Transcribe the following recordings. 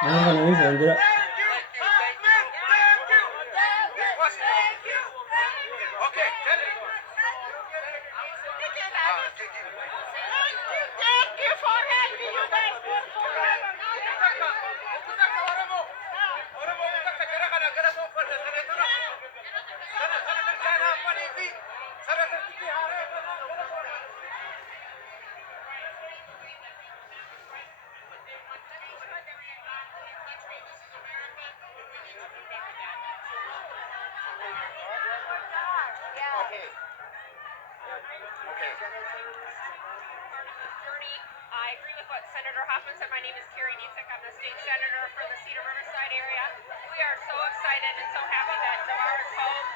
Nama kana ni Sandra. I agree with what Senator Hoffman said. My name is Carrie Nitzek. I'm the state senator for the Cedar Riverside area. We are so excited and so happy that Dewar is home.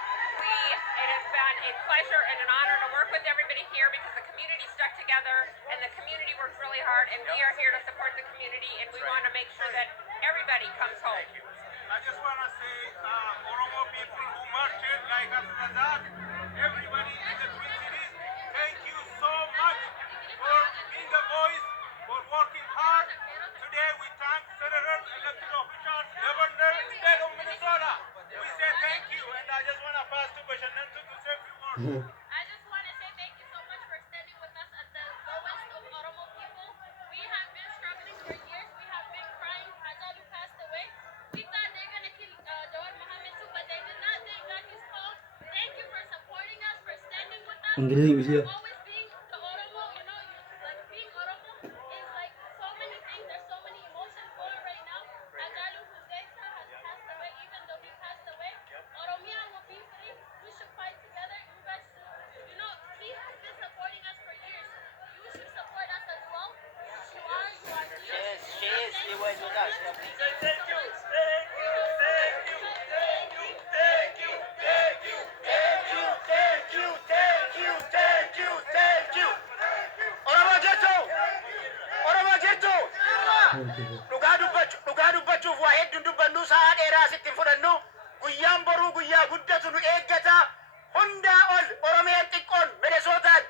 It has been a pleasure and an honor to work with everybody here because the community stuck together and the community worked really hard, and we are here to support the community, and we want to make sure that everybody comes home. I just want to say, Oromo people who marched like Abdulrazak, everybody in the Twin Cities, thank you so much for being a voice, for working hard. Today we thank senators, elected officials, governor, state of Minnesota. We say thank you, and I just want to pass to Bashanantu to say a few words. I just want to say thank you so much for standing with us at the lowest of Oromo people. We have been struggling for years. We have been crying. Hajalu passed away. We thought they're going to kill Jawar Mohammed too, but they did not. Thank God he's home. Thank you for supporting us, for standing with us, for always being the Oromo. You know, like being Oromo is like so many things. There's so many emotions going right now. Hajalu Huzaifa has passed away, even though he passed away. Oromia will be free. We should fight together. You guys should, you know, he has been supporting us for years. You should support us as well. You are leaders. She is. He was with us. Thank you, thank you, thank you, thank you, thank you, thank you, thank you, thank you, thank you, thank you, thank you. Oromo jirtu, Oromo jirtu. Dhugaa dubbachuuf waa hedduun dubbannu sa'a dheeraa sitti fudhannu guyyaan boruu guyyaa guddatu nu eeggata. Hundaa ol Oromiyaan xiqqoon Minnesootaan